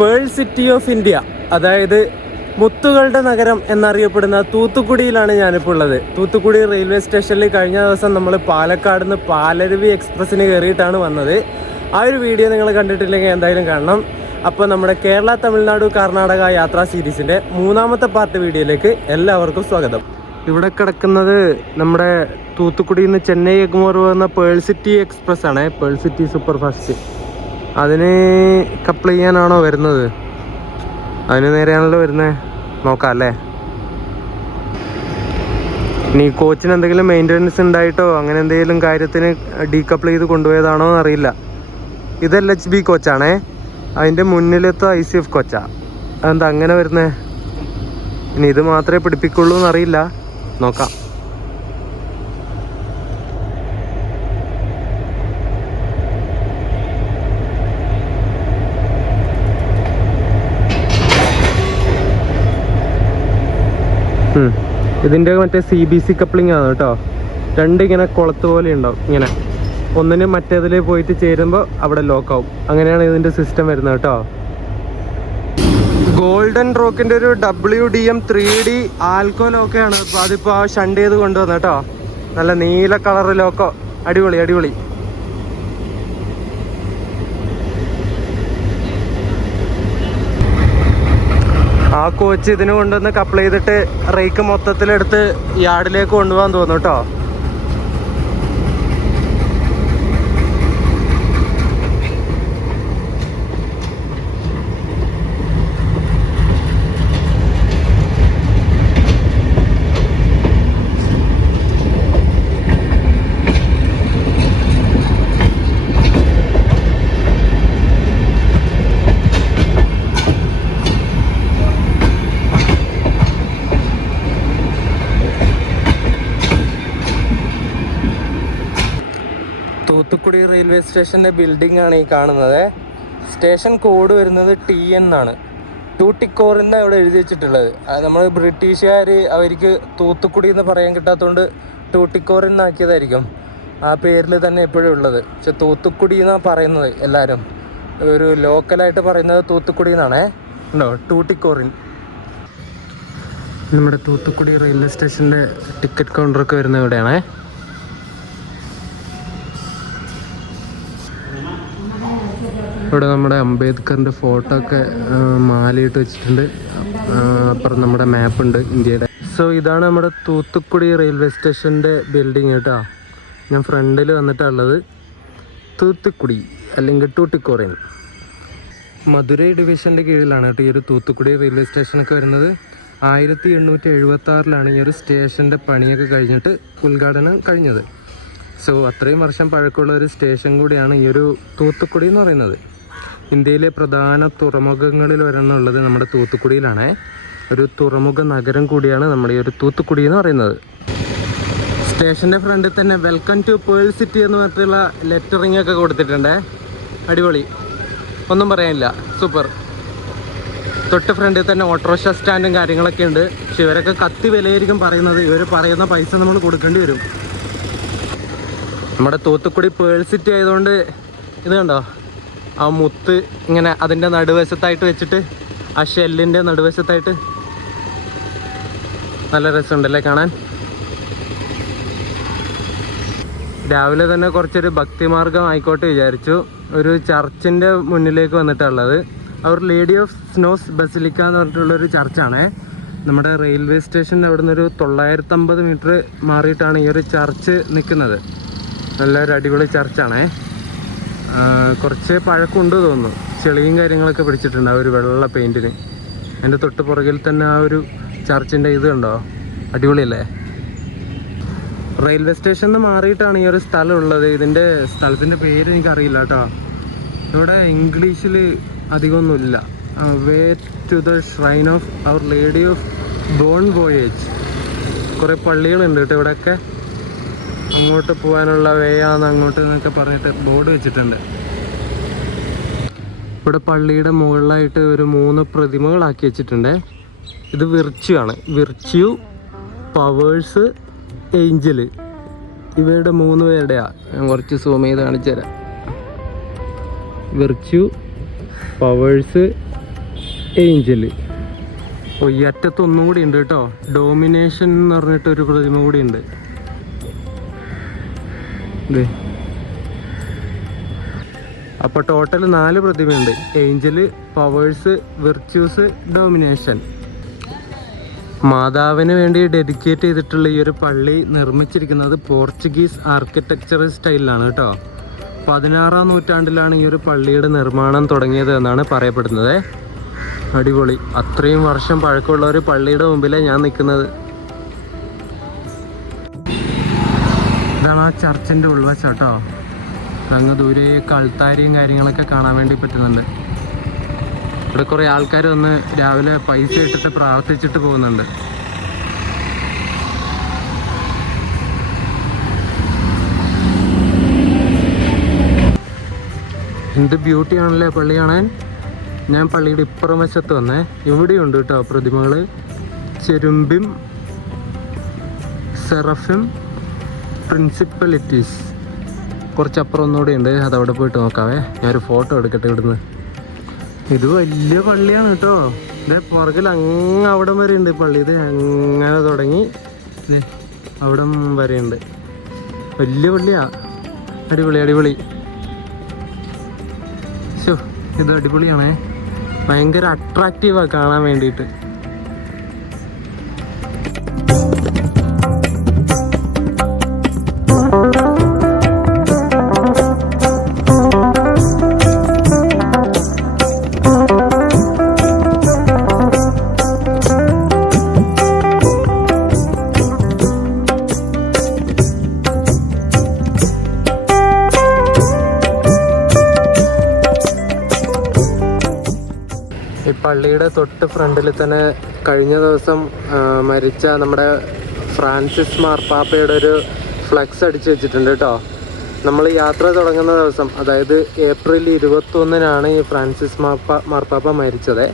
Pearl city of India, അതായത് മുത്തുകളുടെ നഗരം എന്നറിയപ്പെടുന്ന തൂത്തുക്കുടിയിലാണ് ഞാനിപ്പോൾ ഉള്ളത്. തൂത്തുക്കുടി റെയിൽവേ സ്റ്റേഷനിൽ കഴിഞ്ഞ ദിവസം നമ്മൾ പാലക്കാട് നിന്ന് പാലരുവി എക്സ്പ്രസ്സിന് കയറിയിട്ടാണ് വന്നത്. ആ ഒരു വീഡിയോ നിങ്ങൾ കണ്ടിട്ടില്ലെങ്കിൽ എന്തായാലും കാണണം. അപ്പോൾ നമ്മുടെ കേരള, തമിഴ്നാട്, കർണാടക യാത്രാ സീരീസിൻ്റെ 3ാമത്തെ പാർട്ട് വീഡിയോയിലേക്ക് എല്ലാവർക്കും സ്വാഗതം. ഇവിടെ കിടക്കുന്നത് നമ്മുടെ തൂത്തുക്കുടിയിൽ നിന്ന് ചെന്നൈ എഗ്മോർ പോകുന്ന പേൾ സിറ്റി എക്സ്പ്രസ് ആണ്, പേൾ സിറ്റി സൂപ്പർ ഫാസ്റ്റ്. അതിന് കപ്പിൾ ചെയ്യാനാണോ വരുന്നത്? അതിന് നേരെയാണല്ലോ വരുന്നത്, നോക്കാം അല്ലേ. ഇനി കോച്ചിന് എന്തെങ്കിലും മെയിൻ്റനൻസ് ഉണ്ടായിട്ടോ അങ്ങനെ എന്തെങ്കിലും കാര്യത്തിന് ഡീകപ്പിൾ ചെയ്ത് കൊണ്ടുപോയതാണോ എന്നറിയില്ല. ഇത് LHB കോച്ചാണേ, അതിൻ്റെ മുന്നിലത്തെ ICF കോച്ചാ. അതെന്താ അങ്ങനെ വരുന്നത്? ഇനി ഇത് മാത്രമേ പിടിപ്പിക്കുള്ളൂ എന്നറിയില്ല, നോക്കാം. ഇതിൻ്റെ മറ്റേ CBC കപ്ലിംഗ് ആണ് കേട്ടോ. രണ്ടിങ്ങനെ കുളത്ത് പോലെ ഉണ്ടാവും, ഇങ്ങനെ ഒന്നിന് മറ്റേതിൽ പോയിട്ട് ചേരുമ്പോൾ അവിടെ ലോക്കാവും. അങ്ങനെയാണ് ഇതിൻ്റെ സിസ്റ്റം വരുന്നത് കേട്ടോ. ഗോൾഡൻ റോക്കിൻ്റെ ഒരു WDM 3D ആൽക്കോ ലോക്കയാണ്. അപ്പോൾ അതിപ്പോൾ ഷണ്ട് ചെയ്ത് കൊണ്ടുവന്നു കേട്ടോ. നല്ല നീല കളർ ലോക്കോ, അടിപൊളി അടിപൊളി. ആ കോച്ച് ഇതിന് കൊണ്ടുവന്ന് കപ്പിൾ ചെയ്തിട്ട് റേക്ക് മൊത്തത്തിലെടുത്ത് യാർഡിലേക്ക് കൊണ്ടുപോകാൻ തോന്നുന്നു കേട്ടോ. തൂത്തുക്കുടി റെയിൽവേ സ്റ്റേഷൻ്റെ ബിൽഡിംഗ് ആണ് ഈ കാണുന്നത്. സ്റ്റേഷൻ കോഡ് വരുന്നത് TN എന്നാണ്. ടൂട്ടിക്കോറിൻ്റെ അവിടെ എഴുതി വെച്ചിട്ടുള്ളത്. നമ്മൾ ബ്രിട്ടീഷുകാർ അവർക്ക് തൂത്തുക്കുടി എന്ന് പറയാൻ കിട്ടാത്തതുകൊണ്ട് ടൂട്ടിക്കോറിൻ എന്നാക്കിയതായിരിക്കും. ആ പേരിൽ തന്നെ എപ്പോഴും ഉള്ളത്. പക്ഷെ തൂത്തുക്കുടി എന്നാണ് പറയുന്നത് എല്ലാവരും. ഒരു ലോക്കലായിട്ട് പറയുന്നത് തൂത്തുക്കുടി എന്നാണേ. ഉണ്ടോ ടൂട്ടിക്കോറിൻ. നമ്മുടെ തൂത്തുക്കുടി റെയിൽവേ സ്റ്റേഷൻ്റെ ടിക്കറ്റ് കൗണ്ടറൊക്കെ വരുന്നത് ഇവിടെയാണേ. ഇവിടെ നമ്മുടെ അംബേദ്കറിൻ്റെ ഫോട്ടോ ഒക്കെ മാലയിട്ട് വെച്ചിട്ടുണ്ട്. അപ്പുറം നമ്മുടെ മാപ്പുണ്ട് ഇന്ത്യയുടെ. സോ ഇതാണ് നമ്മുടെ തൂത്തുക്കുടി റെയിൽവേ സ്റ്റേഷൻ്റെ ബിൽഡിങ് കേട്ടോ. ഞാൻ ഫ്രണ്ടിൽ വന്നിട്ടുള്ളത് തൂത്തുക്കുടി അല്ലെങ്കിൽ ടൂട്ടിക്കോറിൻ. മധുരൈ ഡിവിഷൻ്റെ കീഴിലാണ് കേട്ടോ ഈ ഒരു തൂത്തുക്കുടി റെയിൽവേ സ്റ്റേഷനൊക്കെ വരുന്നത്. 1876 ഈ ഒരു സ്റ്റേഷൻ്റെ പണിയൊക്കെ കഴിഞ്ഞിട്ട് ഉദ്ഘാടനം കഴിഞ്ഞത്. സോ അത്രയും വർഷം പഴക്കമുള്ള ഒരു സ്റ്റേഷൻ കൂടിയാണ് ഈ ഒരു തൂത്തുക്കുടി എന്ന് പറയുന്നത്. ഇന്ത്യയിലെ പ്രധാന തുറമുഖങ്ങളിൽ ഒരെണ്ണമുള്ളത് നമ്മുടെ തൂത്തുക്കുടിയിലാണ്. ഒരു തുറമുഖ നഗരം കൂടിയാണ് നമ്മുടെ ഈ ഒരു തൂത്തുക്കുടി എന്ന് പറയുന്നത്. സ്റ്റേഷൻ്റെ ഫ്രണ്ടിൽ തന്നെ വെൽക്കം ടു പേൾ സിറ്റി എന്ന് പറഞ്ഞിട്ടുള്ള ലെറ്ററിങ് ഒക്കെ കൊടുത്തിട്ടുണ്ട്. അടിപൊളി, ഒന്നും പറയാനില്ല, സൂപ്പർ. തൊട്ട് ഫ്രണ്ടിൽ തന്നെ ഓട്ടോറിക്ഷ സ്റ്റാൻഡും കാര്യങ്ങളൊക്കെ ഉണ്ട്. പക്ഷെ ഇവരൊക്കെ കത്തി വിലയായിരിക്കും പറയുന്നത്. ഇവർ പറയുന്ന പൈസ നമ്മൾ കൊടുക്കേണ്ടി വരും. നമ്മുടെ തൂത്തുക്കുടി പേൾ സിറ്റി ആയതുകൊണ്ട് ഇത് കണ്ടോ, ആ മുത്ത് ഇങ്ങനെ അതിൻ്റെ നടുവശത്തായിട്ട് വെച്ചിട്ട്, ആ ഷെല്ലിൻ്റെ നടുവശത്തായിട്ട് നല്ല രസമുണ്ടല്ലേ കാണാൻ. രാവിലെ തന്നെ കുറച്ചൊരു ഭക്തിമാർഗം ആയിക്കോട്ടെ വിചാരിച്ചു. ഒരു ചർച്ചിൻ്റെ മുന്നിലേക്ക് വന്നിട്ടുള്ളത്. അവർ ലേഡി ഓഫ് സ്നോസ് ബസിലിക്ക എന്ന് പറഞ്ഞിട്ടുള്ളൊരു ചർച്ചാണ്. നമ്മുടെ റെയിൽവേ സ്റ്റേഷൻ്റെ അവിടെ നിന്നൊരു 950 മീറ്റർ മാറിയിട്ടാണ് ഈ ഒരു ചർച്ച് നിൽക്കുന്നത്. നല്ലൊരു അടിപൊളി ചർച്ചാണേ. കുറച്ച് പഴക്കമുണ്ട് തോന്നുന്നു. ചെളിയും കാര്യങ്ങളൊക്കെ പിടിച്ചിട്ടുണ്ട് ആ ഒരു വെള്ള പെയിൻറ്റിന്. അതിൻ്റെ തൊട്ട് പുറകിൽ തന്നെ ആ ഒരു ചർച്ചിൻ്റെ ഇത് കണ്ടോ, അടിപൊളിയല്ലേ. റെയിൽവേ സ്റ്റേഷനിൽ നിന്ന് മാറിയിട്ടാണ് ഈ ഒരു സ്ഥലം ഉള്ളത്. ഇതിൻ്റെ സ്ഥലത്തിൻ്റെ പേര് എനിക്കറിയില്ല കേട്ടോ. ഇവിടെ ഇംഗ്ലീഷിൽ അധികമൊന്നുമില്ല. Way to the shrine of our lady of bon voyage. കുറേ പള്ളികളുണ്ട് കേട്ടോ ഇവിടെയൊക്കെ. അങ്ങോട്ട് പോകാനുള്ള വേയാന്ന് അങ്ങോട്ട് എന്നൊക്കെ പറഞ്ഞിട്ട് ബോർഡ് വെച്ചിട്ടുണ്ട്. ഇവിടെ പള്ളിയുടെ മുകളിലായിട്ട് ഒരു 3 പ്രതിമകളാക്കി വെച്ചിട്ടുണ്ട്. ഇത് വിർച്യു ആണ്. Virtue, powers, angel. ഇവയുടെ 3 പേരുടെയാണ്. ഞാൻ കുറച്ച് സൂം ചെയ്ത് കാണിച്ചു തരാം. Virtue, powers, Angel. ഓ, ഈ അറ്റത്ത് ഒന്നും കൂടി ഉണ്ട് കേട്ടോ, ഡോമിനേഷൻ എന്ന് പറഞ്ഞിട്ടൊരു പ്രതിമ കൂടി ഉണ്ട്. അപ്പോൾ ടോട്ടൽ 4 പ്രതിമയുണ്ട്. Angel, powers, virtues, domination. മാതാവിന് വേണ്ടി ഡെഡിക്കേറ്റ് ചെയ്തിട്ടുള്ള ഈ ഒരു പള്ളി നിർമ്മിച്ചിരിക്കുന്നത് പോർച്ചുഗീസ് ആർക്കിടെക്ചർ സ്റ്റൈലിലാണ് കേട്ടോ. 16-ാം നൂറ്റാണ്ടിലാണ് ഈ ഒരു പള്ളിയുടെ നിർമ്മാണം തുടങ്ങിയത് എന്നാണ് പറയപ്പെടുന്നത്. അടിപൊളി. അത്രയും വർഷം പഴക്കമുള്ള ഒരു പള്ളിയുടെ മുമ്പിലാണ് ഞാൻ നിൽക്കുന്നത്. ഇതാണ് ആ ചർച്ചിൻ്റെ ഉൾവശം കേട്ടോ. അങ്ങ് ദൂരെ കൾത്താരിയും കാര്യങ്ങളൊക്കെ കാണാൻ വേണ്ടി പറ്റുന്നുണ്ട്. ഇവിടെ കുറേ ആൾക്കാർ വന്ന് രാവിലെ പൈസ ഇട്ടിട്ട് പ്രാർത്ഥിച്ചിട്ട് പോകുന്നുണ്ട്. എന്ത് ബ്യൂട്ടിയാണല്ലേ പള്ളി കാണാൻ. ഞാൻ പള്ളിയുടെ ഇപ്പുറം വശത്ത് വന്നേ. ഇവിടെയുണ്ട് കേട്ടോ പ്രതിമകൾ. ചെരുമ്പിം, സെറഫിം, പ്രിൻസിപ്പലിറ്റീസ്. കുറച്ചപ്പുറം ഒന്നുകൂടെ ഉണ്ട്, അതവിടെ പോയിട്ട് നോക്കാവേ. ഞാനൊരു ഫോട്ടോ എടുക്കട്ടെ ഇവിടുന്ന്. ഇത് വലിയ പള്ളിയാണ് കേട്ടോ. ഇതിൻ്റെ പുറകിൽ അങ്ങ് അവിടം വരെ ഉണ്ട് പള്ളി. ഇത് അങ്ങനെ തുടങ്ങി അവിടം വരെ ഉണ്ട്. വലിയ പള്ളിയാ. അടിപൊളി അടിപൊളി. ശോ, ഇത് അടിപൊളിയാണേ. ഭയങ്കര അട്രാക്റ്റീവാണ് കാണാൻ വേണ്ടിയിട്ട്. ഈ പള്ളിയുടെ തൊട്ട് ഫ്രണ്ടിൽ തന്നെ കഴിഞ്ഞ ദിവസം മരിച്ച നമ്മുടെ ഫ്രാൻസിസ് മാർപ്പാപ്പയുടെ ഒരു ഫ്ലെക്സ് അടിച്ച് വെച്ചിട്ടുണ്ട് കേട്ടോ. നമ്മൾ യാത്ര തുടങ്ങുന്ന ദിവസം, അതായത് ഏപ്രിൽ 21-നാണ് ഈ ഫ്രാൻസിസ് മാർപ്പാപ്പ മരിച്ചത്.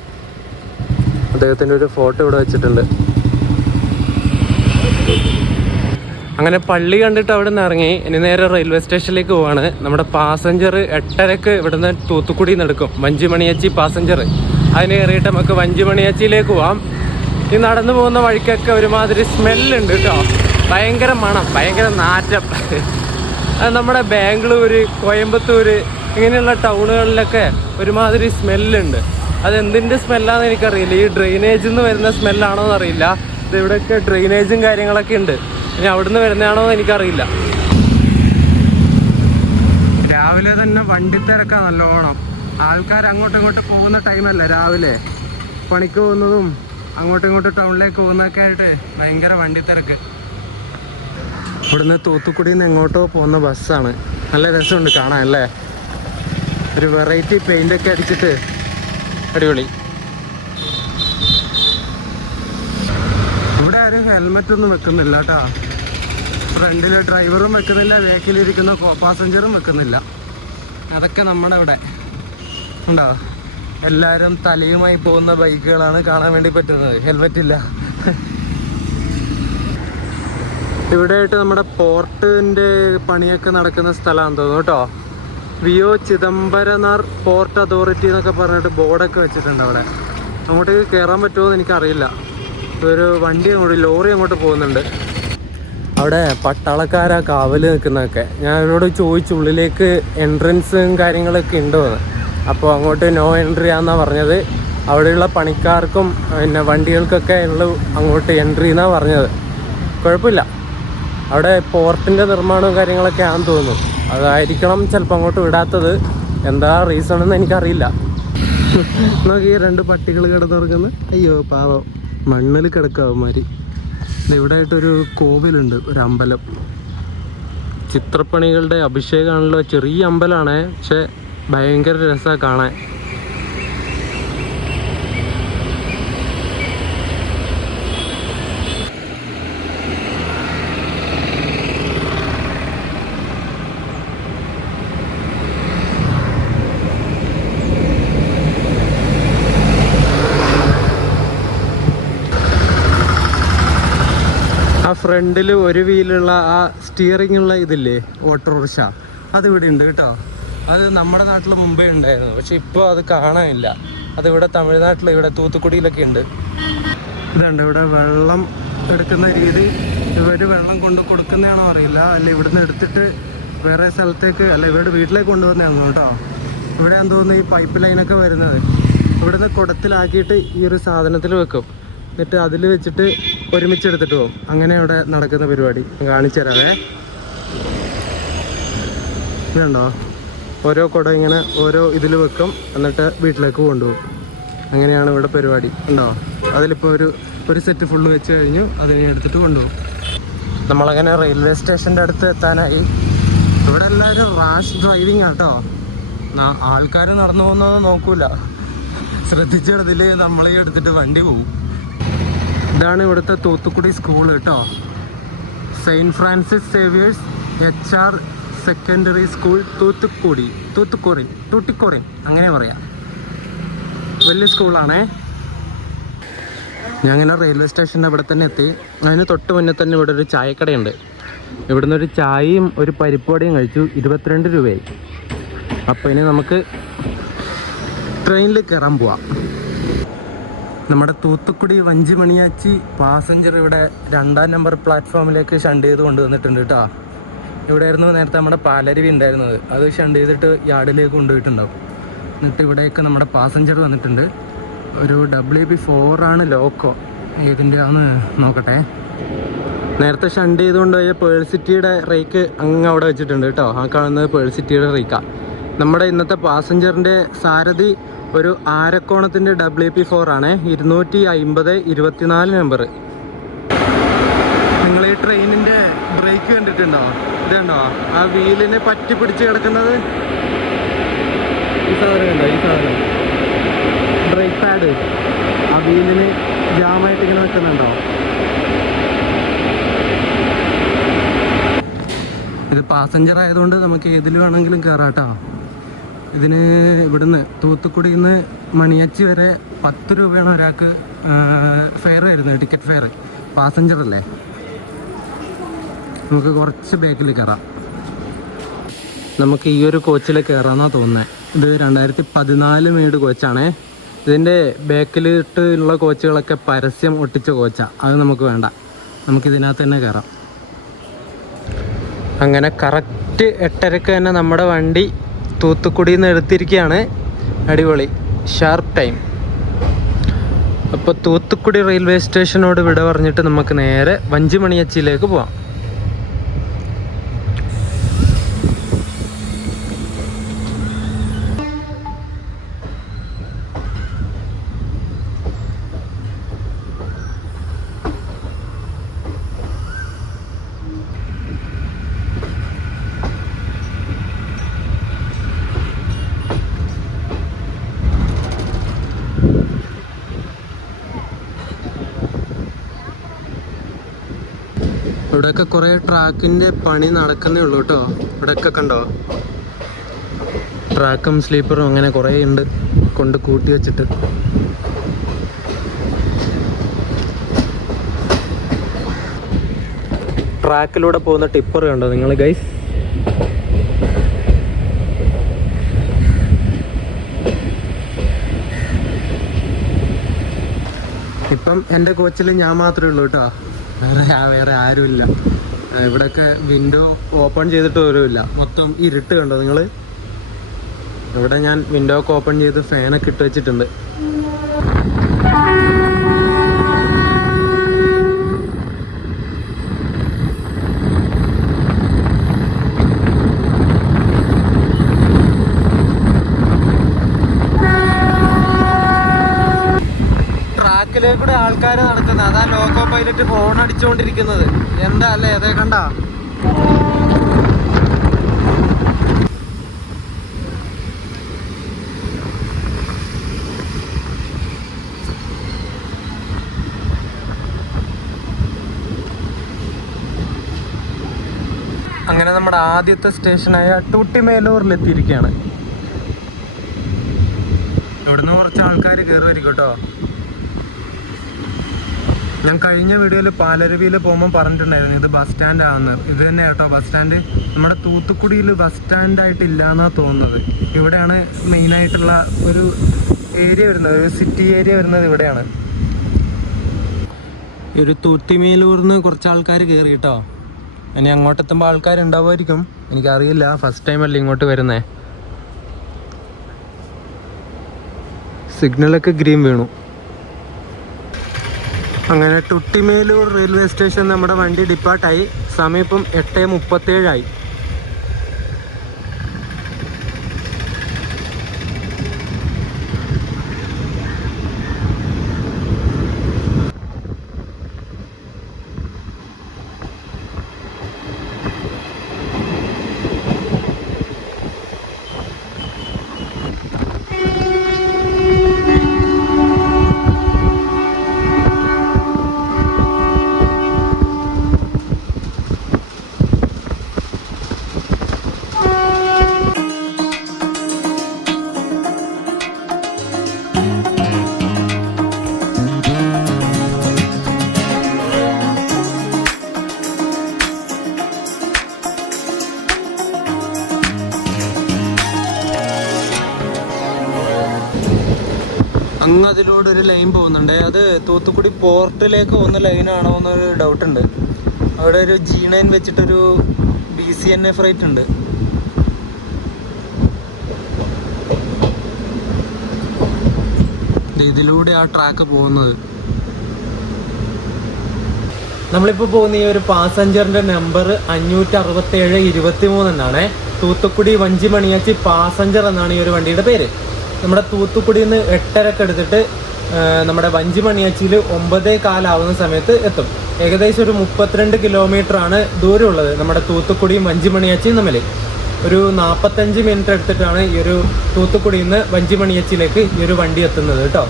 അദ്ദേഹത്തിൻ്റെ ഒരു ഫോട്ടോ ഇവിടെ വെച്ചിട്ടുണ്ട്. അങ്ങനെ പള്ളി കണ്ടിട്ട് അവിടെ നിന്ന് ഇറങ്ങി ഇനി നേരെ റെയിൽവേ സ്റ്റേഷനിലേക്ക് പോവാണ്. നമ്മുടെ പാസഞ്ചർ 8:30 ഇവിടുന്ന് തൂത്തുക്കുടി നടക്കും. വഞ്ചിമണിയച്ചി പാസഞ്ചർ. അതിന് കയറിയിട്ട് നമുക്ക് വഞ്ചിമണിയച്ചിയിലേക്ക് പോവാം. ഈ നടന്നു പോകുന്ന വഴിക്കൊക്കെ ഒരുമാതിരി സ്മെല്ലുണ്ട് കേട്ടോ. ഭയങ്കര മണം, ഭയങ്കര നാറ്റം. അത് നമ്മുടെ ബാംഗ്ലൂർ, കോയമ്പത്തൂർ ഇങ്ങനെയുള്ള ടൗണുകളിലൊക്കെ ഒരുമാതിരി സ്മെല്ലുണ്ട്. അതെന്തിൻ്റെ സ്മെല്ലാന്ന് എനിക്കറിയില്ല. ഈ ഡ്രെയിനേജിൽ നിന്ന് വരുന്ന സ്മെല്ലാണോ എന്നറിയില്ല. ഇവിടെയൊക്കെ ഡ്രെയിനേജും കാര്യങ്ങളൊക്കെ ഉണ്ട്. ഇനി അവിടുന്ന് വരുന്നതാണോ എന്ന് എനിക്കറിയില്ല. രാവിലെ തന്നെ വണ്ടിത്തിരക്കാ നല്ലോണം. ആൾക്കാർ അങ്ങോട്ടും ഇങ്ങോട്ടും പോകുന്ന ടൈമല്ല രാവിലെ. പണിക്ക് പോകുന്നതും അങ്ങോട്ടും ഇങ്ങോട്ടും ടൗണിലേക്ക് പോകുന്നതൊക്കെ ആയിട്ട് ഭയങ്കര വണ്ടിത്തിരക്ക്. ഇവിടുന്ന് തൂത്തുക്കുടിയിൽ നിന്ന് എങ്ങോട്ടോ പോകുന്ന ബസ്സാണ്. നല്ല രസമുണ്ട് കാണാൻ അല്ലേ. ഒരു വെറൈറ്റി പെയിൻ്റൊക്കെ അടിച്ചിട്ട് അടിപൊളി. ഇവിടെ ആരും ഹെൽമെറ്റ് ഒന്നും വെക്കുന്നില്ല കേട്ടോ. ഫ്രണ്ടിൽ ഡ്രൈവറും വെക്കുന്നില്ല, ബാക്കിലിരിക്കുന്ന പാസഞ്ചറും വെക്കുന്നില്ല. അതൊക്കെ നമ്മുടെ ഇവിടെ ഉണ്ടോ. എല്ലാവരും തലയുമായി പോകുന്ന ബൈക്കുകളാണ് കാണാൻ വേണ്ടി പറ്റുന്നത്. ഹെൽമെറ്റ് ഇല്ല. ഇവിടെയായിട്ട് നമ്മുടെ പോർട്ടിൻ്റെ പണിയൊക്കെ നടക്കുന്ന സ്ഥലമാണെന്ന് തോന്നുന്നു കേട്ടോ. വിഒ ചിദംബരനാർ പോർട്ട് അതോറിറ്റി എന്നൊക്കെ പറഞ്ഞിട്ട് ബോർഡൊക്കെ വെച്ചിട്ടുണ്ട് അവിടെ. അങ്ങോട്ടേക്ക് കയറാൻ പറ്റുമോ എന്ന് എനിക്കറിയില്ല. ഒരു വണ്ടി അങ്ങോട്ട്, ലോറി അങ്ങോട്ട് പോകുന്നുണ്ട്. അവിടെ പട്ടാളക്കാരാ കാവല് നിൽക്കുന്നതൊക്കെ. ഞാൻ അവരോട് ചോദിച്ചു ഉള്ളിലേക്ക് എൻട്രൻസും കാര്യങ്ങളൊക്കെ ഉണ്ടോ എന്ന്. അപ്പോൾ അങ്ങോട്ട് നോ എൻട്രി ആണെന്നാണ് പറഞ്ഞത്. അവിടെയുള്ള പണിക്കാർക്കും പിന്നെ വണ്ടികൾക്കൊക്കെ ഉള്ള അങ്ങോട്ട് എൻട്രി എന്നാണ് പറഞ്ഞത്. കുഴപ്പമില്ല. അവിടെ പോർട്ടിൻ്റെ നിർമ്മാണവും കാര്യങ്ങളൊക്കെ ആണെന്ന് തോന്നുന്നു. അതായിരിക്കണം ചിലപ്പോൾ അങ്ങോട്ട് വിടാത്തത്. എന്താ റീസൺ എന്ന് എനിക്കറിയില്ല. നോക്കി 2 പട്ടികൾ കിടന്നുറങ്ങുന്നു. അയ്യോ പാവം, മണ്ണിൽ കിടക്കുക അവന്മാർ. ഇവിടെ ആയിട്ടൊരു കോവിലുണ്ട്, ഒരു അമ്പലം. ചിത്രപ്പണികളുടെ അഭിഷേകമാണല്ലോ. ചെറിയ അമ്പലമാണ്, പക്ഷെ ഭയങ്കര രസമാണ് കാണാൻ. ആ ഫ്രണ്ടിൽ ഒരു വീലുള്ള ആ സ്റ്റിയറിംഗ് ഉള്ള ഇതില്ലേ, ഓട്ടോറിക്ഷ, അതിവിടെ ഉണ്ട് കേട്ടോ. അത് നമ്മുടെ നാട്ടിൽ മുമ്പേ ഉണ്ടായിരുന്നു, പക്ഷെ ഇപ്പോൾ അത് കാണാനില്ല. അതിവിടെ തമിഴ്നാട്ടിൽ ഇവിടെ തൂത്തുക്കുടിയിലൊക്കെ ഉണ്ട്. ഇതുണ്ട് ഇവിടെ വെള്ളം എടുക്കുന്ന രീതി. ഇവർ വെള്ളം കൊണ്ട് കൊടുക്കുന്നതാണോ അറിയില്ല, അല്ല ഇവിടുന്ന് എടുത്തിട്ട് വേറെ സ്ഥലത്തേക്ക് അല്ല ഇവരുടെ വീട്ടിലേക്ക് കൊണ്ടുവന്നതാണ് കേട്ടോ. ഇവിടെ ഞാൻ തോന്നുന്നു ഈ പൈപ്പ് ലൈനൊക്കെ വരുന്നത് ഇവിടുന്ന് കുടത്തിലാക്കിയിട്ട് ഈ ഒരു സാധനത്തിൽ വെക്കും. എന്നിട്ട് അതിൽ വെച്ചിട്ട് ഒരുമിച്ച് എടുത്തിട്ട് പോകും. അങ്ങനെ ഇവിടെ നടക്കുന്ന പരിപാടി കാണിച്ചു തരാവേ. ഇതുണ്ടോ, ഓരോ കുടം ഇങ്ങനെ ഓരോ ഇതിൽ വെക്കും, എന്നിട്ട് വീട്ടിലേക്ക് കൊണ്ടുപോകും. അങ്ങനെയാണ് ഇവിടെ പരിപാടി. ഉണ്ടോ, അതിലിപ്പോൾ ഒരു സെറ്റ് ഫുള്ള് വെച്ച് കഴിഞ്ഞു, അതിനെ എടുത്തിട്ട് കൊണ്ടുപോകും. നമ്മളങ്ങനെ റെയിൽവേ സ്റ്റേഷൻ്റെ അടുത്ത് എത്താനായി. ഇവിടെ എല്ലാവരും റാഷ് ഡ്രൈവിംഗ് ആട്ടോ. ആൾക്കാർ നടന്നു പോകുന്നത് നോക്കൂല, ശ്രദ്ധിച്ചെടുത്തിൽ നമ്മളീ എടുത്തിട്ട് വണ്ടി പോകും. ഇതാണ് ഇവിടുത്തെ തൂത്തുക്കുടി സ്കൂൾ കേട്ടോ. Saint Francis Xavier's HR secondary school Thoothukudi അങ്ങനെ പറയാം. വലിയ സ്കൂളാണേ. ഞാൻ അങ്ങനെ റെയിൽവേ സ്റ്റേഷൻ്റെ അവിടെ തന്നെ എത്തി. അതിന് തൊട്ട് മുന്നേ തന്നെ ഇവിടെ ഒരു ചായക്കടയുണ്ട്. ഇവിടുന്ന് ഒരു ചായയും ഒരു പരിപ്പുവടയും കഴിച്ചു. 22 രൂപയായി. അപ്പോൾ ഇനി നമുക്ക് ട്രെയിനിൽ കയറാൻ പോവാം. നമ്മുടെ തൂത്തുക്കുടി വഞ്ചിമണിയാച്ചി പാസഞ്ചർ ഇവിടെ 2-ാം നമ്പർ പ്ലാറ്റ്ഫോമിലേക്ക് ഷണ്ട് ചെയ്ത് കൊണ്ടുവന്നിട്ടുണ്ട് കേട്ടോ. ഇവിടെയായിരുന്നു നേരത്തെ നമ്മുടെ പാലരുവി ഉണ്ടായിരുന്നത്. അത് ഷണ്ട് ചെയ്തിട്ട് യാർഡിലേക്ക് കൊണ്ടുപോയിട്ടുണ്ടാവും. എന്നിട്ട് ഇവിടെയൊക്കെ നമ്മുടെ പാസഞ്ചർ വന്നിട്ടുണ്ട്. ഒരു WB4 ആണ് ലോക്കോ. ഏതിൻ്റെ ആണെന്ന് നോക്കട്ടെ. നേരത്തെ ഷണ്ട് ചെയ്തുകൊണ്ട് പോയ പേൾ സിറ്റിയുടെ റേക്ക് അങ്ങ് അവിടെ വെച്ചിട്ടുണ്ട് കേട്ടോ. ആ കാണുന്നത് പേൾ സിറ്റിയുടെ റേക്കാണ്. നമ്മുടെ ഇന്നത്തെ പാസഞ്ചറിൻ്റെ സാരഥി ഒരു ആരക്കോണത്തിൻ്റെ WB4 ആണ്. 250-24 നമ്പർ. നിങ്ങൾ ഈ ട്രെയിനിൻ്റെ ബ്രേക്ക് കണ്ടിട്ടുണ്ടോ? ഇതുണ്ടോ, ആ വീലിന് പറ്റി പിടിച്ച് കിടക്കുന്നത്. ഈ സാധനം ഉണ്ടോ, ഈ സാധനം ബ്രേക്ക് പാഡ് ആ വീലിന് ജാമായിട്ട് ഇങ്ങനെ വെക്കുന്നുണ്ടോ? ഇത് പാസഞ്ചർ ആയതുകൊണ്ട് നമുക്ക് ഏതിൽ വേണമെങ്കിലും കയറാട്ടോ. ഇതിന് ഇവിടുന്ന് തൂത്തുക്കുടിയിൽ നിന്ന് മണിയാച്ചി വരെ 10 രൂപയാണ് ഒരാൾക്ക് ഫെയർ വരുന്നത്, ടിക്കറ്റ് ഫെയർ. പാസഞ്ചർ അല്ലേ. നമുക്ക് കുറച്ച് ബാക്കിൽ കയറാം. നമുക്ക് ഈ ഒരു കോച്ചിൽ കയറാമെന്നാണ് തോന്നുന്നത്. ഇത് 2014 മെയ്ഡ് കോച്ചാണേ. ഇതിൻ്റെ ബാക്കിലിട്ടുള്ള കോച്ചുകളൊക്കെ പരസ്യം ഒട്ടിച്ച കോച്ചാണ്. അത് നമുക്ക് വേണ്ട, നമുക്കിതിനകത്ത് തന്നെ കയറാം. അങ്ങനെ കറക്റ്റ് 8:30 തന്നെ നമ്മുടെ വണ്ടി തൂത്തുക്കുടിയിൽ നിന്ന് എടുത്തിരിക്കുകയാണ്. അടിപൊളി ഷാർപ്പ് ടൈം. അപ്പോൾ തൂത്തുക്കുടി റെയിൽവേ സ്റ്റേഷനോട് വിട പറഞ്ഞിട്ട് നമുക്ക് നേരെ വഞ്ചിമണിയാച്ചിയിലേക്ക് പോവാം. ഇവിടെയൊക്കെ കുറേ ട്രാക്കിൻ്റെ പണി നടക്കുന്നേ ഉള്ളൂ കേട്ടോ. ഇവിടെയൊക്കെ കണ്ടോ, ട്രാക്കും സ്ലീപ്പറും അങ്ങനെ കുറേ ഉണ്ട് കൊണ്ട് കൂട്ടി വെച്ചിട്ട്. ട്രാക്കിലൂടെ പോകുന്ന ടിപ്പർ കണ്ടോ നിങ്ങൾ ഗൈസ്? ഇപ്പം എൻ്റെ കോച്ചിൽ ഞാൻ മാത്രമേ ഉള്ളൂ കേട്ടോ. വേറെ ആരുമില്ല. ഇവിടെയൊക്കെ വിൻഡോ ഓപ്പൺ ചെയ്തിട്ട് പോലുമില്ല. മൊത്തം ഇരുട്ട് കണ്ടോ നിങ്ങൾ? ഇവിടെ ഞാൻ വിൻഡോ ഒക്കെ ഓപ്പൺ ചെയ്ത് ഫാനൊക്കെ ഇട്ട് വെച്ചിട്ടുണ്ട്. ട്രാക്കിലേക്കൂടെ ആൾക്കാർ നടക്കുന്നത്. അതാ ലോക്കോ പൈലറ്റ് ഹോൺ അടിച്ചുകൊണ്ടിരിക്കുന്നത്. എന്താ അല്ലേ, അതേ കണ്ട. അങ്ങനെ നമ്മുടെ ആദ്യത്തെ സ്റ്റേഷനായ ടൂട്ടിമേലൂരിലെത്തിയിരിക്കുകയാണ്. ഇവിടുന്ന് കുറച്ച് ആൾക്കാർ കയറുമായിരിക്കും കേട്ടോ. ഞാൻ കഴിഞ്ഞ വീഡിയോയിൽ പാലരുവിയിൽ പോകുമ്പോൾ പറഞ്ഞിട്ടുണ്ടായിരുന്നു ഇത് ബസ് സ്റ്റാൻഡ് ആണെന്ന്. ഇത് തന്നെ കേട്ടോ ബസ് സ്റ്റാൻഡ്. നമ്മുടെ തൂത്തുക്കുടിയിൽ ബസ് സ്റ്റാൻഡായിട്ടില്ല എന്നാണ് തോന്നുന്നത്. ഇവിടെയാണ് മെയിനായിട്ടുള്ള ഒരു ഏരിയ വരുന്നത്, ഒരു സിറ്റി ഏരിയ വരുന്നത് ഇവിടെയാണ്. ഒരു തൂത്തിമേലൂർന്ന് കുറച്ച് ആൾക്കാർ കയറി കേട്ടോ. ഇനി അങ്ങോട്ടെത്തുമ്പോൾ ആൾക്കാരുണ്ടാവുമായിരിക്കും, എനിക്കറിയില്ല, ഫസ്റ്റ് ടൈം അല്ലേ ഇങ്ങോട്ട് വരുന്നേ. സിഗ്നലൊക്കെ ഗ്രീൻ വീണു. അങ്ങനെ തുട്ടിമേലൂർ റെയിൽവേ സ്റ്റേഷൻ നമ്മുടെ വണ്ടി ഡിപ്പാർട്ടായി. സമയം ഇപ്പം 8:37 അങ്ങ് അതിലൂടെ ഒരു ലൈൻ പോകുന്നുണ്ട്. അത് തൂത്തുക്കുടി പോർട്ടിലേക്ക് പോകുന്ന ലൈനാണോ എന്നൊരു ഡൗട്ടുണ്ട്. അവിടെ ഒരു G9 വെച്ചിട്ടൊരു BCNA ഫ്രൈറ്റ് ഉണ്ട്. ഇതിലൂടെ ആ ട്രാക്ക് പോകുന്നത്. നമ്മളിപ്പോൾ പോകുന്ന ഈ ഒരു പാസഞ്ചറിൻ്റെ നമ്പർ 56723 എന്നാണ്. തൂത്തുക്കുടി വഞ്ചിമണിയാച്ചി പാസഞ്ചർ എന്നാണ് ഈ ഒരു വണ്ടിയുടെ പേര്. നമ്മുടെ തൂത്തുക്കുടിയിൽ നിന്ന് 8:30 എടുത്തിട്ട് നമ്മുടെ വഞ്ചിമണിയാച്ചിയിൽ 9:15 ആവുന്ന സമയത്ത് എത്തും. ഏകദേശം ഒരു 32 കിലോമീറ്ററാണ് ദൂരമുള്ളത് നമ്മുടെ തൂത്തുക്കുടിയും വഞ്ചിമണിയാച്ചിയും തമ്മിൽ. ഒരു 45 മിനിറ്റ് എടുത്തിട്ടാണ് ഈ ഒരു തൂത്തുക്കുടിയിൽ നിന്ന് വഞ്ചിമണിയാച്ചിയിലേക്ക് ഈ ഒരു വണ്ടി എത്തുന്നത് കേട്ടോ.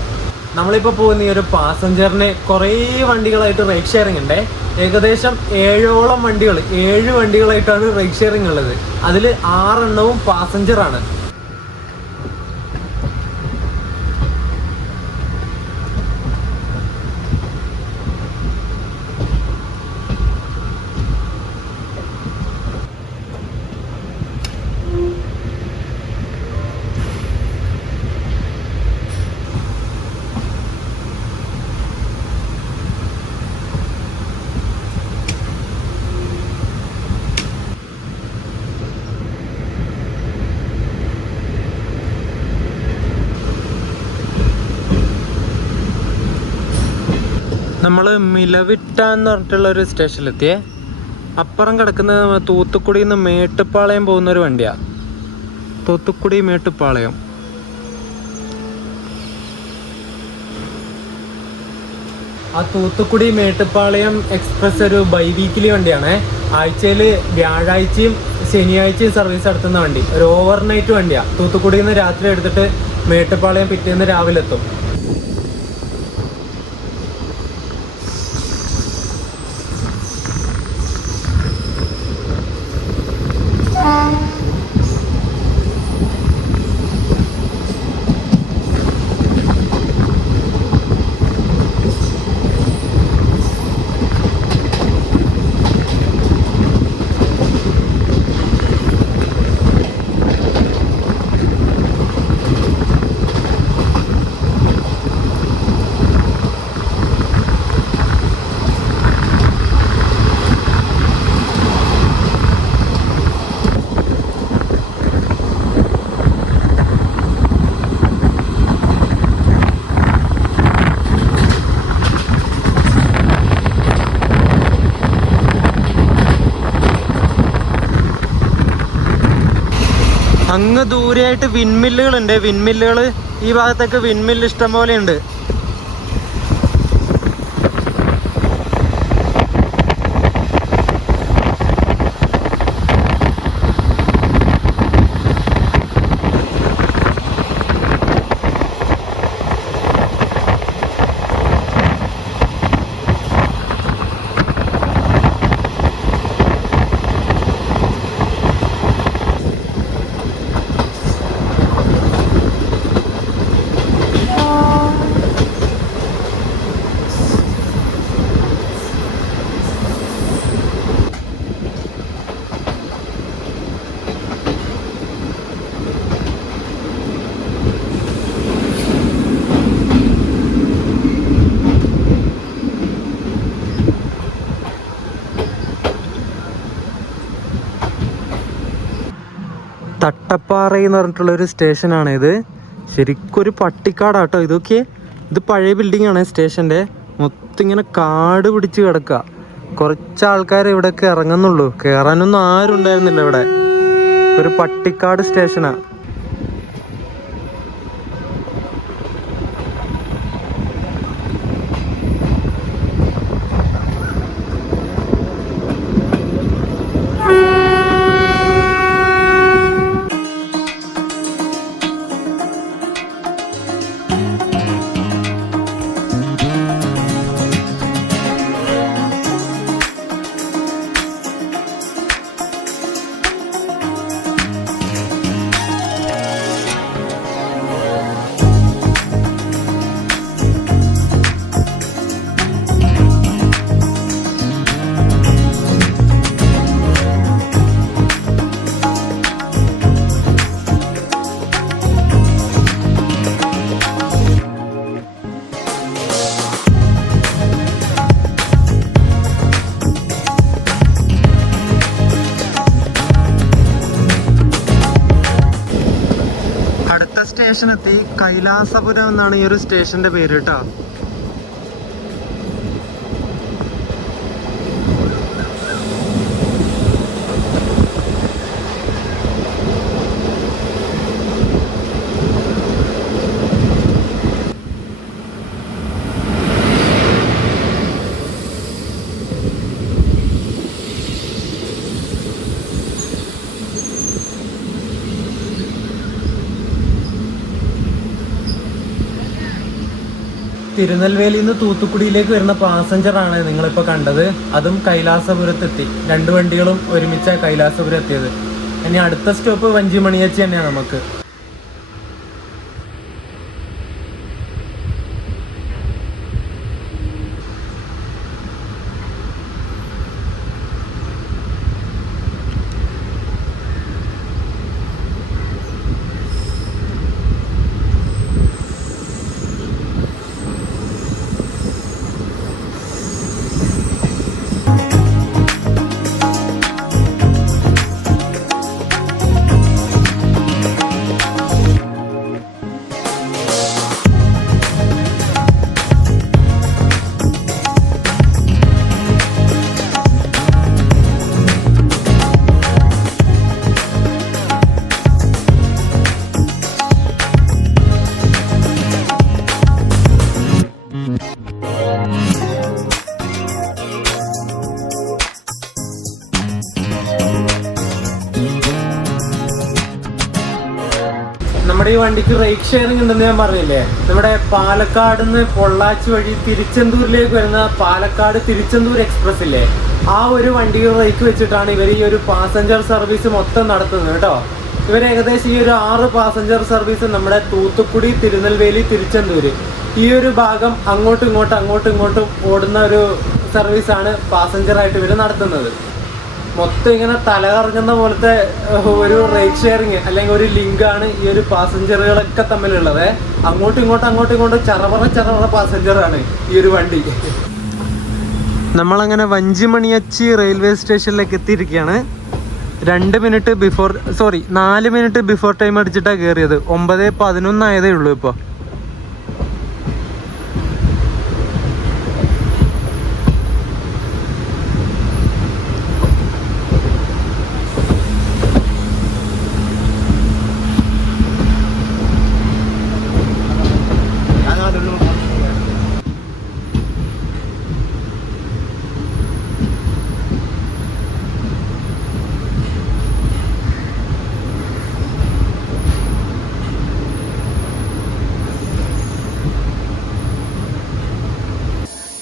നമ്മളിപ്പോൾ പോകുന്ന ഈ ഒരു പാസഞ്ചറിന് കുറേ വണ്ടികളായിട്ട് റൈഡ് ഷെയറിംഗ് ഉണ്ട്. ഏകദേശം 7 വണ്ടികളായിട്ടാണ് റൈഡ് ഷെയറിംഗ് ഉള്ളത്. അതിൽ 6 എണ്ണവും പാസഞ്ചറാണ്. നമ്മൾ മിലവിട്ട എന്ന് പറഞ്ഞിട്ടുള്ളൊരു സ്റ്റേഷനിലെത്തിയേ. അപ്പുറം കിടക്കുന്ന തൂത്തുക്കുടിയിൽ നിന്ന് മേട്ടുപ്പാളയം പോകുന്നൊരു വണ്ടിയാണ്. തൂത്തുക്കുടി മേട്ടുപ്പാളയം. ആ തൂത്തുക്കുടി മേട്ടുപ്പാളയം എക്സ്പ്രസ് ഒരു ബൈ വീക്കിലി വണ്ടിയാണ്. ആഴ്ചയിൽ വ്യാഴാഴ്ചയും ശനിയാഴ്ചയും സർവീസ് നടത്തുന്ന വണ്ടി. ഒരു ഓവർനൈറ്റ് വണ്ടിയാണ്. തൂത്തുക്കുടിയിൽ നിന്ന് രാത്രി എടുത്തിട്ട് മേട്ടുപ്പാളയം പിറ്റേന്ന് രാവിലെ എത്തും. അങ്ങ് ദൂരെയായിട്ട് വിൻമില്ലുകളുണ്ട്. വിൻമില്ലുകൾ ഈ ഭാഗത്തൊക്കെ വിൻമില്ല് ഇഷ്ടം പോലെ ഉണ്ട്. തട്ടപ്പാറ എന്ന് പറഞ്ഞിട്ടുള്ളൊരു സ്റ്റേഷനാണ് ഇത്. ശരിക്കൊരു പട്ടിക്കാടാട്ടോ ഇതൊക്കെ. ഇത് പഴയ ബിൽഡിംഗ് ആണ് സ്റ്റേഷൻ്റെ. മൊത്തം ഇങ്ങനെ കാട് പിടിച്ച് കിടക്കുക. കുറച്ച് ആൾക്കാർ ഇവിടെയൊക്കെ ഇറങ്ങുന്നുള്ളൂ. കയറാനൊന്നും ആരും ഉണ്ടായിരുന്നില്ല ഇവിടെ. ഒരു പട്ടിക്കാട് സ്റ്റേഷനാണ്. സ്റ്റേഷൻ എത്തി. കൈലാസപുരം എന്നാണ് ഈ ഒരു സ്റ്റേഷന്റെ പേര് കേട്ടോ. തിരുനെൽവേലിയിൽ നിന്ന് തൂത്തുക്കുടിയിലേക്ക് വരുന്ന പാസഞ്ചറാണ് നിങ്ങളിപ്പോൾ കണ്ടത്. അതും കൈലാസപുരത്തെത്തി. 2 വണ്ടികളും ഒരുമിച്ചാണ് കൈലാസപുരം എത്തിയത്. ഇനി അടുത്ത സ്റ്റോപ്പ് വഞ്ചിമണിയച്ചി തന്നെയാണ് നമുക്ക്. നമ്മുടെ ഈ വണ്ടിക്ക് റൈഡ് ഷെയറിംഗ് ഉണ്ടെന്ന് ഞാൻ പറഞ്ഞില്ലേ. നമ്മുടെ പാലക്കാട് നിന്ന് പൊള്ളാച്ചി വഴി തിരുച്ചെന്തൂരിലേക്ക് വരുന്ന പാലക്കാട് തിരുച്ചെന്തൂർ എക്സ്പ്രസ് ഇല്ലേ, ആ ഒരു വണ്ടിയുടെ റേറ്റ് വെച്ചിട്ടാണ് ഇവർ ഈ ഒരു പാസഞ്ചർ സർവീസ് മൊത്തം നടത്തുന്നത് കേട്ടോ. ഇവർ ഏകദേശം ഈ ഒരു 6 പാസഞ്ചർ സർവീസ് നമ്മുടെ തൂത്തുക്കുടി, തിരുനെൽവേലി, തിരുച്ചെന്തൂര് ഈ ഒരു ഭാഗം അങ്ങോട്ടും ഇങ്ങോട്ടും ഓടുന്ന ഒരു സർവീസാണ് പാസഞ്ചറായിട്ട് ഇവർ നടത്തുന്നത്. മൊത്തം ഇങ്ങനെ തലകറങ്ങുന്ന പോലത്തെ ഒരു റൈഡ് ഷെയറിങ് അല്ലെങ്കിൽ ഒരു ലിങ്കാണ് ഈ ഒരു പാസഞ്ചറുകളൊക്കെ തമ്മിലുള്ളത്. അങ്ങോട്ടും ഇങ്ങോട്ടും ചറവറ പാസഞ്ചറാണ് ഈ ഒരു വണ്ടി. നമ്മളങ്ങനെ വഞ്ചിമണിയച്ചി റെയിൽവേ സ്റ്റേഷനിലേക്ക് എത്തിയിരിക്കുകയാണ്. 4 മിനിറ്റ് ബിഫോർ ടൈം അടിച്ചിട്ടാണ് കയറിയത്. 9:11 ആയതേ ഉള്ളൂ ഇപ്പോൾ.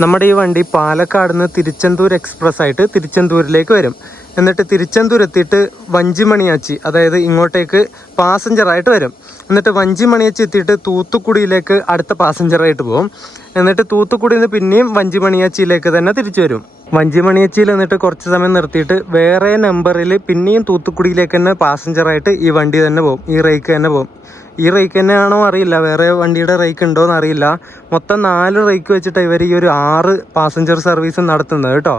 നമ്മുടെ ഈ വണ്ടി പാലക്കാട് നിന്ന് തിരുച്ചെന്തൂർ എക്സ്പ്രസ് ആയിട്ട് തിരുച്ചെന്തൂരിലേക്ക് വരും. എന്നിട്ട് തിരുച്ചെന്തൂർ എത്തിയിട്ട് വഞ്ചിമണിയാച്ചി, അതായത് ഇങ്ങോട്ടേക്ക് പാസഞ്ചറായിട്ട് വരും. എന്നിട്ട് വഞ്ചിമണിയാച്ചി എത്തിയിട്ട് തൂത്തുക്കുടിയിലേക്ക് അടുത്ത പാസഞ്ചറായിട്ട് പോകും. എന്നിട്ട് തൂത്തുക്കുടിയിൽ നിന്ന് പിന്നെയും വഞ്ചിമണിയാച്ചിയിലേക്ക് തന്നെ തിരിച്ചു വരും. വഞ്ചിമണിയാച്ചിയിൽ എന്നിട്ട് കുറച്ച് സമയം നിർത്തിയിട്ട് വേറെ നമ്പറിൽ പിന്നെയും തൂത്തുക്കുടിയിലേക്ക് തന്നെ പാസഞ്ചറായിട്ട് ഈ വണ്ടി തന്നെ പോകും, ഈ റേക്ക് തന്നെ പോകും. ഈ റേക്ക് തന്നെയാണോ അറിയില്ല, വേറെ വണ്ടിയുടെ റേക്ക് ഉണ്ടോ എന്ന് അറിയില്ല. മൊത്തം 4 റേക്ക് വെച്ചിട്ട് ഇവർ ഈ ഒരു 6 പാസഞ്ചർ സർവീസ് നടത്തുന്നത് കേട്ടോ.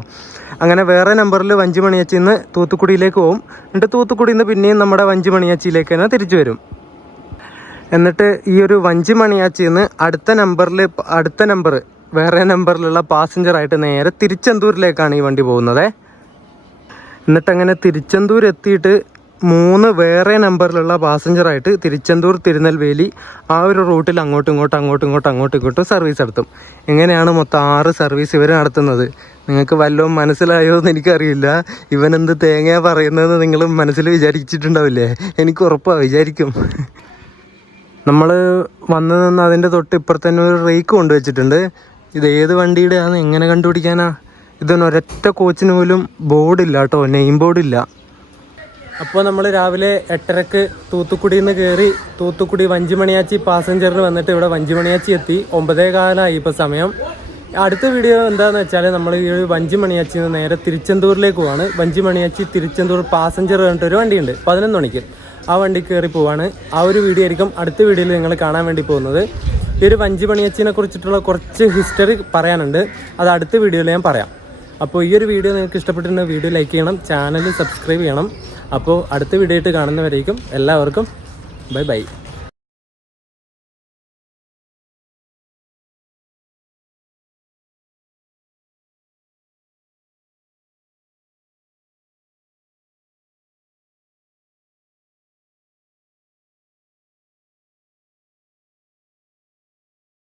അങ്ങനെ വേറെ നമ്പറിൽ വഞ്ചിമണിയച്ചിയിൽ നിന്ന് തൂത്തുക്കുടിയിലേക്ക് പോകും. എന്നിട്ട് തൂത്തുക്കുടിയിൽ നിന്ന് പിന്നെയും നമ്മുടെ വഞ്ചിമണിയാച്ചിയിലേക്ക് തന്നെ തിരിച്ചു വരും. എന്നിട്ട് ഈ ഒരു വഞ്ചിമണിയാച്ചിയിൽ നിന്ന് അടുത്ത നമ്പർ വേറെ നമ്പറിലുള്ള പാസഞ്ചറായിട്ട് നേരെ തിരുച്ചെന്തൂരിലേക്കാണ് ഈ വണ്ടി പോകുന്നത്. എന്നിട്ടങ്ങനെ തിരുച്ചെന്തൂർ എത്തിയിട്ട് 3 വേറെ നമ്പറിലുള്ള പാസഞ്ചറായിട്ട് തിരുച്ചെന്തൂർ തിരുനെൽവേലി ആ ഒരു റൂട്ടിൽ അങ്ങോട്ടും ഇങ്ങോട്ടും സർവീസ് നടത്തും. എങ്ങനെയാണ് മൊത്തം 6 സർവീസ് ഇവർ നടത്തുന്നത്. നിങ്ങൾക്ക് വല്ലതും മനസ്സിലായോ എന്ന് എനിക്കറിയില്ല. ഇവനെന്ത് തേങ്ങ പറയുന്നതെന്ന് നിങ്ങൾ മനസ്സിൽ വിചാരിച്ചിട്ടുണ്ടാവില്ലേ? എനിക്ക് ഉറപ്പാണ്, വിചാരിക്കും. നമ്മൾ വന്നു നിന്ന് അതിൻ്റെ തൊട്ട് ഇപ്പുറത്തന്നെ ഒരു റേക്ക് കൊണ്ടുവച്ചിട്ടുണ്ട്. ഇത് ഏത് വണ്ടിയുടെയാണെന്ന് എങ്ങനെ കണ്ടുപിടിക്കാനാ? ഇതൊന്നും ഒരൊറ്റ കോച്ചിന് പോലും ബോർഡില്ല കേട്ടോ, നെയിം ബോർഡില്ല. അപ്പോൾ നമ്മൾ രാവിലെ 8:30 തൂത്തുക്കുടിയിൽ നിന്ന് കയറി തൂത്തുക്കുടി വഞ്ചിമണിയാച്ചി പാസഞ്ചറിന് വന്നിട്ട് ഇവിടെ വഞ്ചിമണിയാച്ചി എത്തി. 9:15 ഇപ്പോൾ സമയം. അടുത്ത വീഡിയോ എന്താണെന്ന് വെച്ചാൽ നമ്മൾ ഈ വഞ്ചിമണിയാച്ചിയിൽ നിന്ന് നേരെ തിരുച്ചെന്തൂരിലേക്ക് പോവാണ്. വഞ്ചിമണിയാച്ചി തിരുച്ചെന്തൂർ പാസഞ്ചർ പറഞ്ഞിട്ടൊരു വണ്ടിയുണ്ട് 11 മണിക്ക്. ആ വണ്ടി കയറി പോവാണ്. ആ ഒരു വീഡിയോ ആയിരിക്കും അടുത്ത വീഡിയോയിൽ നിങ്ങൾ കാണാൻ വേണ്ടി പോകുന്നത്. ഈ ഒരു വഞ്ചിമണിയാച്ചിനെ കുറിച്ചിട്ടുള്ള കുറച്ച് ഹിസ്റ്ററി പറയാനുണ്ട്, അത് അടുത്ത വീഡിയോയിൽ ഞാൻ പറയാം. അപ്പോൾ ഈ ഒരു വീഡിയോ നിങ്ങൾക്ക് ഇഷ്ടപ്പെട്ടിട്ടുണ്ടെങ്കിൽ വീഡിയോ ലൈക്ക് ചെയ്യണം, ചാനൽ സബ്സ്ക്രൈബ് ചെയ്യണം. അപ്പോൾ അടുത്ത വീഡിയോ ആയിട്ട് കാണുന്നവരേക്കും എല്ലാവർക്കും ബൈ.